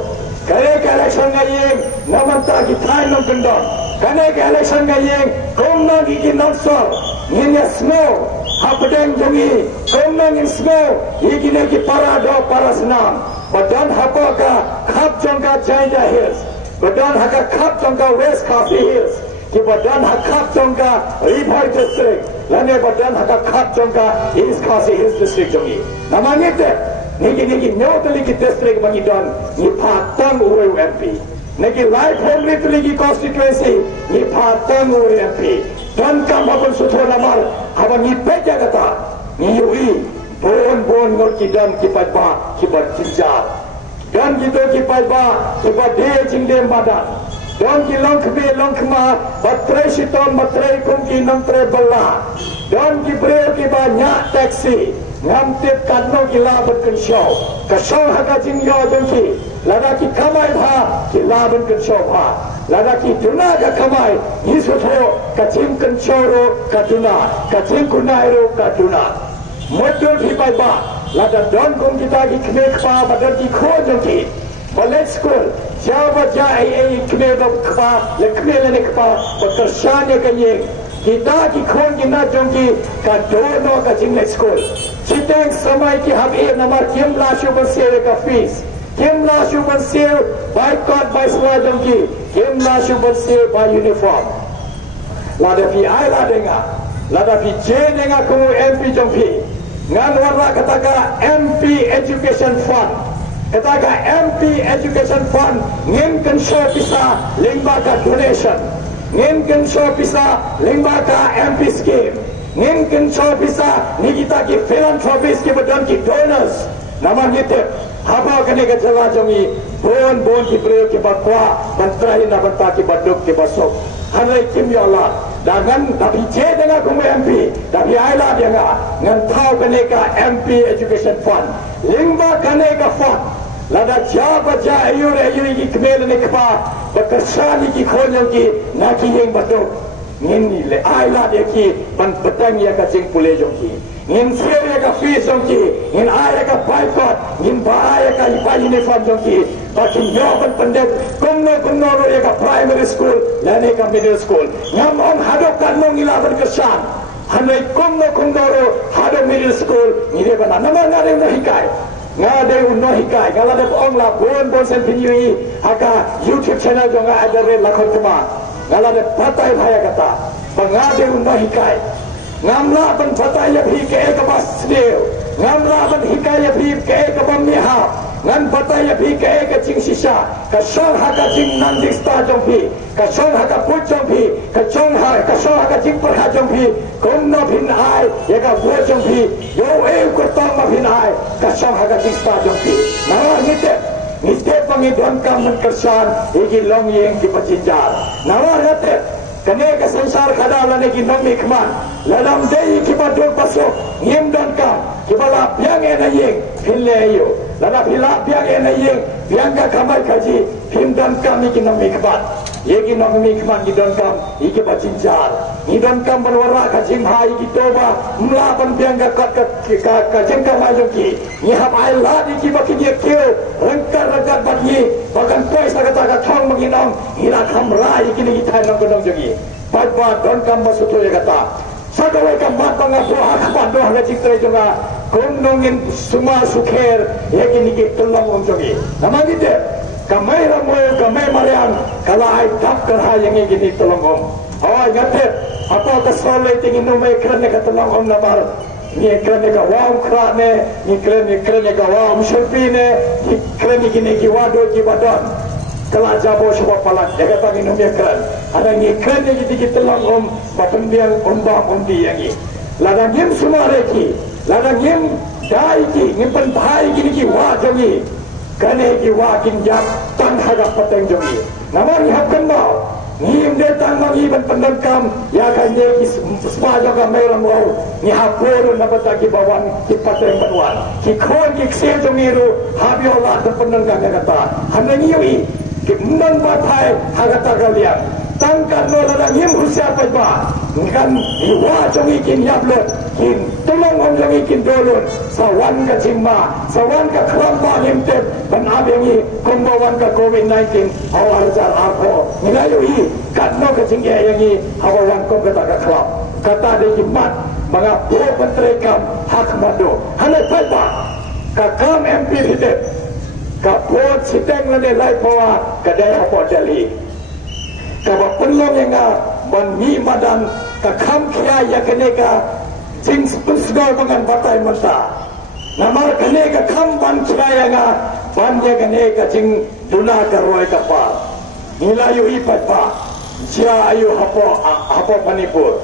Kane ka election ga yeng namanta ki thai nom kendon. Kane ka election ga yeng kumna ki nansor. Nginya snow hapdek jongi. Kumna ngin snow igine ki parado parasenam. Badan hapa ka khap jangka Jainda Hills, badan haka khap jangka West Khasi Hills, ki badan haka khap jangka Ribhai District, lane badan haka khap jangka East Khasi Hills District jongi. Namanya te, niki nyotali ki district bangi don, ni patang ure MP. Niki life home literally constituency, ni patang ure MP. Dan kam hapan sutra namar, hapan ni peja kata, ni yui. Bon ngor ki dan ki pai ba ki ba cinjar dan gitu ki pai ba ki ba de jingdem badan dan ki long khma batre siton batre kum ki nam tre balla dan ki bre ki ba nya taxi ngam tip kadno ki la ban kan show ka show haka jing yo jong ki lada ki kamai bha ki la ban kan show bha lada ki duna ka kamai ni so tho ka jing kan show ro ka duna ka jing kunai ro ka duna. Modul hibai ba, lada don kum kita ki kene kpa badar ki kho jongi, ballet school, java jai kene do kpa, le kene le kpa, bakar shane kanye, kita ki khon ki na jongi ka dono ka jingle school. Chiteng samai ki hab namar kim la shu ban sere ka fees, kim la shu ban sere by court by swa jongi, kim la shu ban sere by uniform. Lada pi ai la denga, lada pi je denga kumu MP jongi. Ngan warna kataka MP Education Fund, kataka MP Education Fund ngin kan show pisa lingba ka donation, ngin kan show pisa lingba ka MP scheme, ngin kan show pisa ni kita ki philanthropist ki badan ki donors nama ngite haba kane ka jala jongi bon ki preo ki bakwa bantrahi na banta ki baduk ki basok hanai kim ya Allah. Dengan tapi je dengan kumu MP, tapi ayla dia ngan tahu kaneka MP Education Fund, lingba kaneka fund, lada jaba ayure ki kemel ne kapa, bekersani ki khonyong ki naki yang betul, ngin le ayla dia ki ban petang ya ka jing pule jong ki, ngin sere ka fees jong ki, ngin ayla ka boycott, ngin baaya ka ipa uniform jong ki. Bagi nyoban pendek, kumno ro ya ka primary school, lane ka middle school. Ngam hadok kan mo ngilaban kesan. Hanai kumno ro hadok middle school, ngire bana nama ngade na hikai. Ngade unno hikai, ngala de ong la bon sen pinui haka YouTube channel jonga adare lakon kuma. Ngala de patai bhaya kata. Bangade unno hikai. Ngamla ban patai ya bhi ke ka bas deu. Ngamla ban hikai ya bhi ke ka bam ha. Ngan batai ya bhi ke ka ching shisha ka shong ha ka ching nan dik sta jong bhi ka shong ha ka put jong bhi ka shong ha ka ching par ha jong bhi kom na phin ai ya ka bo jong bhi yo ko tong ma phin ai ka shong ha ka ching sta jong bhi na nite pangi don kam man kersan igi long yeng ki pachinjar na nate kane ka sansar khada lane ki nom ikman ladam dei ki badok pasok ngim don kam ki bala piang e na yeng phille yo lada phila piang e na yeng biangka kamai kaji himdan kami kina mikbat yegi nong mikman gidon kam iki bachinjar gidon kam berwara kajim hai gitoba melapan biangka kajim kamai joki ni hab ai la di ki baki dia kio rengkar bagi bahkan pais kata thong menginong hira khamra iki ni thai nong gonong jogi badba don kam basuto kata sadawai kam mat banga doha kapan doha ngajik tere jonga kondongin semua sukher yegi ni ki tolong om jogi nama gitu kamai ramoy kamai marian kala ai tap kerha yang gini tolong om awai ngate apa kesalai tingin numai kerana ka tolong om nabar ni kerana ka wam krane ni kerana ka wam shurpi ne ni kerana gini ki wado ki badon kala jabo sebab palat jaga tangi numai keran ada ni kerana gini ki tolong om batun biang omba omdi yang ni ladang yim semua reki ladang yim dai ki ngimpan bahai gini ki wajongi kane ki wakin jam tan haga pateng jongi namun hapkan ba ngim de tan mangi ban pendekam ya kan de ki spa joga merang wau ni hapur na bataki bawan ki pateng banwan ki khon ki kse jongi ru habiola de pendekam kata hanani wi ki mnan ba thai haga ta galian tangkan no la ngim husia pa ba kan iwa jongi kin yablot kin tolong om jongi kin dolun sawan ka cimma sawan ka kramba nimtep ban abengi kombawan ka covid-19 awar jar ako nilayo hi katno ka cingge yangi awawan ko kata ka klap kata de jimat mga pro pentrekam hak mado hana pa ka kam mp hide ka pot siteng lane lai pawa ka dai hapo dali ka ba penlong yang ban mi madan ka kham khia ya kaneka jing spusgo bangan batai mata namar kaneka kham ban khia nga ban ya kaneka jing duna ka roi ka pa nilayu ipat pa sia ayu hapo panipur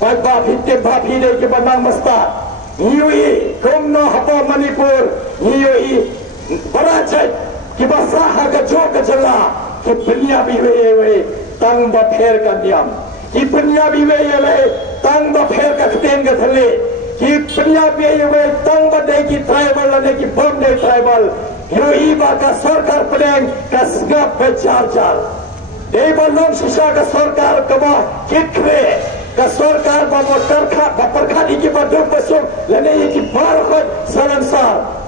pa phitte ba phide ke banang masta niui komno hapo manipur niui barajai ki basaha ka joka jala ki dunia biwe tang ba pher ka diam ki dunia biwe tang ba pher ka kten ka thale ki dunia biwe tang ba de ki tribal lane ki bom de tribal yoi ba ka sarkar pedeng ka snap bechar de balon sisa ka sarkar kaba kitre ka sarkar ba motor kha ba parkha ki ba dum basum lane ki bar khot salansar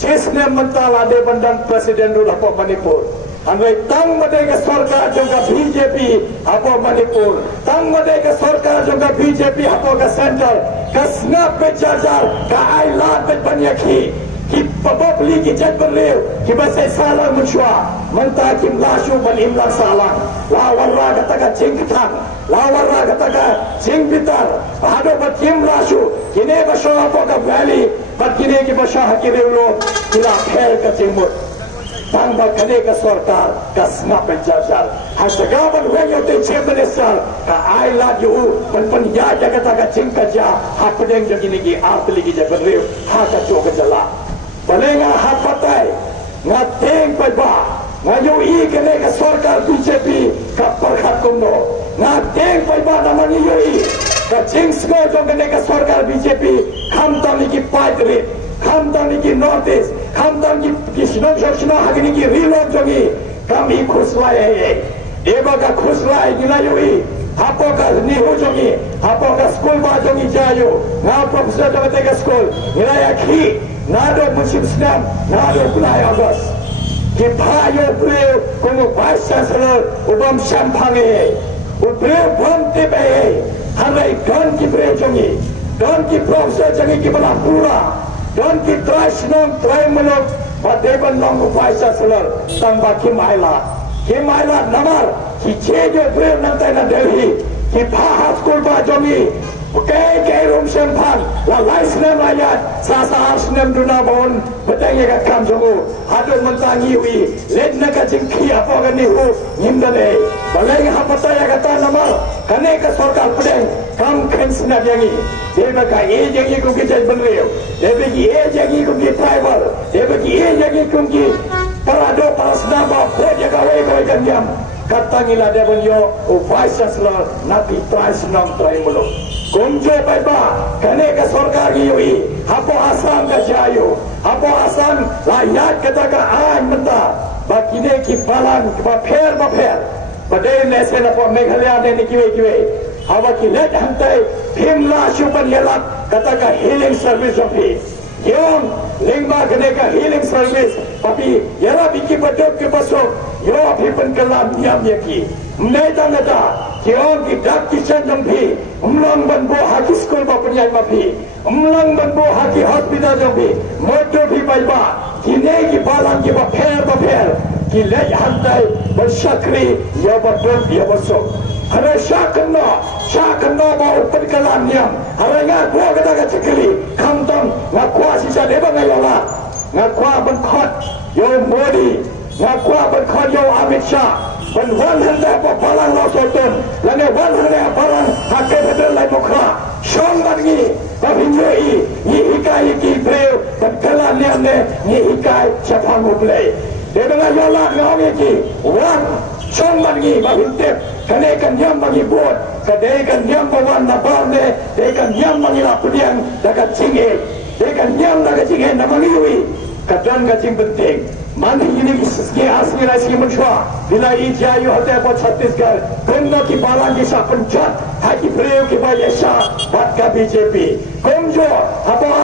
sesne mentala de bandang presiden dulu apa Manipur andai tang madega sarkar juga BJP apa Manipur tang madega sarkar juga BJP apa ka center ka snap bejajar ka ailat banyaki ki probably ki jat berlew ki basai salang mensyua menta kim lasyu ban imlan salang lawarra kata ka jingkatang lawarra kata ka jingbitar hado bat kim lasyu kine basho apa ka valley bat kine ki basha hakireulo kila pher ka jingmut tang ba kane ka sarkar ka snap bejajar hasagaban wenyo te chembenesal ka ailat yu ban ya kata ka jingkaja hapdeng jogini ki artli ki jat berlew ha ka joka jala Balenga hapatai ngateng paiba ngayo I kene ka sarkar BJP ka parkhat komno ngateng paiba namani yoi ka jingsgo jo kene ka sarkar BJP khamtani ki paitri khamtani ki notice khamtani ki sino hagini ki rilon jogi kami khuslai eba ka khuslai gilayoi hapoka nihu jogi hapoka school ba jogi jayo nga professor jogi ka school nilaya khi nado musim senam, nado bulan Ogos. Kipayo beliau como vice chancellor ubam Sampange, beliau bom tipe, hamai don ki beliau jongi, don ki profesor jongi ki bala pura, don ki try senam try melok, badeban long vice chancellor tambah Kimailah namar, ki cejo beliau nanti na Delhi, ki paha school ba jongi. Kay rum sempan la lais nem ayat sasa ars nem duna bon betenge ka kam jongo hado mentangi wi ledna ka jingki apa ka nihu nimdale balai ha pataya kata nama kane ka sarkar pedeng kam khensna yangi deba ka e jangi ko ki jaj banreo deba ki e jangi ko ki tribal deba ki e jangi ko ki parado parasna ba phoja ka we ko kanyam katangila debon yo o vice chancellor napi price nom try mulo Kumjo baiba kane ka sarkar ki yoi hapo asam ka jayo hapo asam layak kata ka an menta bakine ki balan ba pher badai lesen apa Meghalaya ne kiwe hawa ki let hantai himla shupan yelak kata ka healing service of peace yung lingba kane ka healing service tapi yara biki badok ke pasok yo phipan kalam yam yaki neta yung ki dak kitchen jong phi umlang ban bo haki school ba penyai ma phi umlang ban bo haki hospital jong phi motor phi baiba kine ki balang ki ba pher ki le hantai bersyakri ya badok ya basok hara syakno ba upan kalam yam hara nga bo kata ka chikli kamtam nga kwa sisa deba ngayola nga kwa ban khot yo Modi nga kwa ban khot yo Amit Shah ban wan handa pa balang lo soton lane wan handa balang hakke federal lai mukha shong bangi ba hinjoi ni hikai ki breu ban kalam yam ne ni hikai chapang muble deba ngayola ngawe ki wan shong bangi ba hintep kane kan yam bangi bot kade kan yam bawan na barne de kan yam bangi la pudiang daga chinge de kan yam daga chinge na bangi wi kadang ka ching penting mani ini ki aspirasi menshwa bila ijayu hate po Chhattisgarh kumno ki balang ki sa penchat haki breu ki ba yesha bat ka BJP kumjo apa